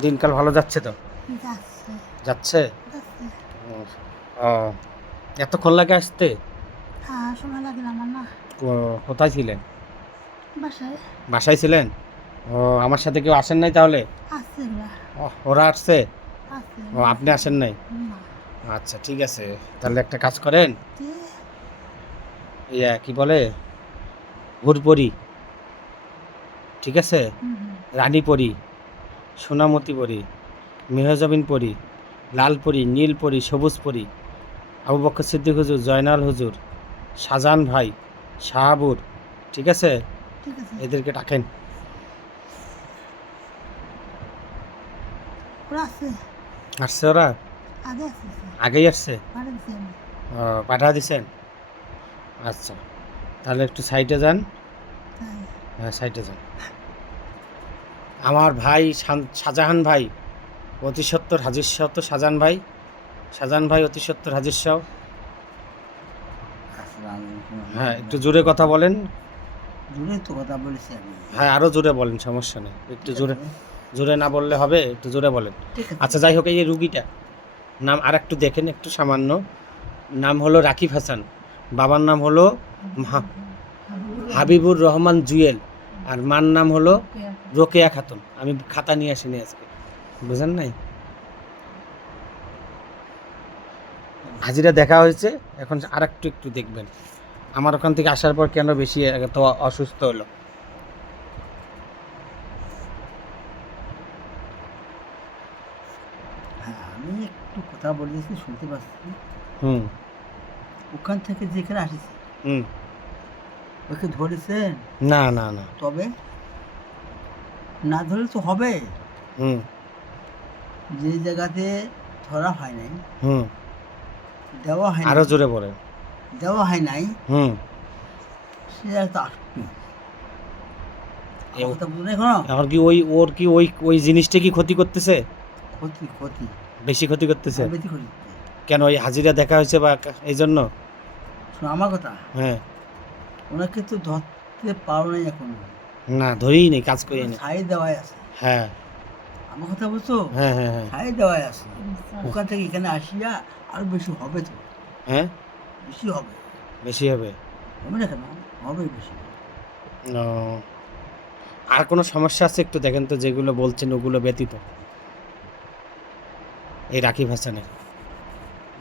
দিনকাল ভালো যাচ্ছে তো? যাচ্ছে যাচ্ছে? যাচ্ছে। ও এতক্ষণ লাগে আসতে? হ্যাঁ, সময় লাগলো আমার না। কোথায় ছিলেন? বাসায় বাসায় ছিলেন? ও আমার সাথে কেউ আসেন নাই তাহলে? আছে ওরা, ওরা আসছে? আছে ও আমি আপনি আছি। আসেন নাই? না, আচ্ছা ঠিক আছে, তাহলে একটা কাজ করেন, যে ইয়া কি বলে হুরপরি, ঠিক আছে, হুম হুম, রানী পরি, সোনামতি পরি, মেহজাবিন পরি, লাল পরি, নীল পরি, সবুজ পরি, আবু বকর সিদ্দিক হুজুর, জয়নাল হুজুর, শাহজাহান ভাই, শাহাবুর, ঠিক আছে, ঠিক আছে। এদেরকে ডাকেন। ওরা আছে, আসছে ওরা? আগে আছে, আগেই আসছে? পারে দিছি আমি। পাঠা দিছেন? আচ্ছা, তাহলে একটু সাইডে যান। তাই হ্যাঁ সাইডে যান। আমার ভাই শাহজাহান ভাই অতি সত্তর হাজির শাহ, তো শাহজাহান ভাই, শাহজাহান ভাই অতি সত্তর হাজির শাহ। হ্যাঁ একটু জোরে কথা বলেন। জোরে তো কথা বলেছি আমি। হ্যাঁ আরও জোরে বলেন, সমস্যা নেই, একটু ঠিক জোরে, আছে, জোরে না বললে হবে, একটু জোরে বলেন। ঠিক আছে। আচ্ছা যাই হোক, এই যে রুগীটা নাম আর একটু দেখেন, একটু সামান্য, নাম হলো রাকিব হাসান, বাবার নাম হলো হাবিবুর রহমান জুয়েল, আর মার নাম হলো রোকেয়া খাতুন। আমি খাতা নিয়ে আসিনি আজকে, বুঝেন নাই? হাজিরা দেখা হয়েছে, এখন আর একটু একটু দেখবেন আমার ওখান থেকে আসার পর কেন বেশি এত অসুস্থ হলো। হ্যাঁ, আমি একটু কথা বলেছি, শুনতে পাচ্ছি। হুম ওখান থেকে যেখানে আসিছি হুম ওকে ধরেছেন, না না না। তবে না ধরলে তো হবে। হুম যে জায়গাতে ধরা হয় নাই, হুম দেওয়া হয় আরো নাই, জোরে বলেন। দেওয়া হয় নাই, হুম সে জায়গায় তো আসবে। আমার এও- কথা বুঝুন এখনো। এখন কি ওই ওর কি ওই ওই জিনিসটা কি ক্ষতি করতেছে? ক্ষতি ক্ষতি বেশি ক্ষতি করতেছে? বেশি ক্ষতি। কেন ওই হাজিরা দেখা হয়েছে বা এই জন্য? শোনো আমার কথা, হ্যাঁ, ওনাকে তো ধরতে পারো নাই এখনো, না ধরেই নেই, কাজ করি না। সাই দেওয়াই আছে। হ্যাঁ আমার কথা বুঝছো, হ্যাঁ হ্যাঁ হ্যাঁ সাই দেওয়াই আছে। ওখান থেকে এখানে আসিয়া আরো বেশি হবে তো, হ্যাঁ বেশি হবে। বেশি হবে। হবে না কেন, হবে বেশি। ও, আর কোনো সমস্যা আছে একটু দেখেন তো, যেগুলো বলছেন ওগুলো ব্যতীত। এই রাকিব হাসানের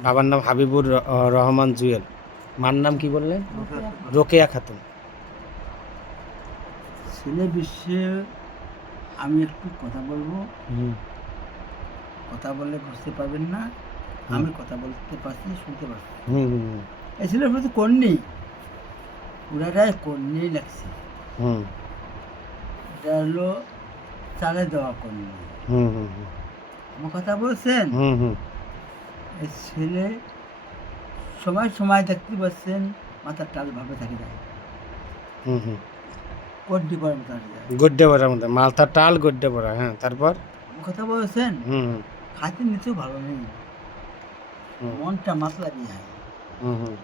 বাবার নাম হাবিবুর রহমান জুয়েল, মার নাম কি বললেন? রোকেয়া খাতুন। ছেলে বিষয়ে আমি একটু কথা বলবো, হুম কথা বললে বুঝতে পারবেন না। আমি কথা বলতে পারছি, শুনতে পারছি। হুম হুম এই ছেলের প্রতি কন্যি, পুরাটাই কন্যি লাগছে। হুম এটা হলো চালে দেওয়া কন্যি। হুম হুম হুম আমার কথা বলছেন। হুম হুম এই ছেলে সময় সময় দেখতে পাচ্ছেন মাথার টাল ভাবে থাকে যায়, হুম হুম কড্ডি পড়ার মতো আসে যায়। গড্ডে বড়ার মধ্যে মালতা টাল গড্ডে বড়া, হ্যাঁ তারপর? আমার কথা বলছেন। হুম হুম খাইতে নিতেও ভালো নেই, হুম মনটা মাতলা দিয়ে হয়। হুম হুম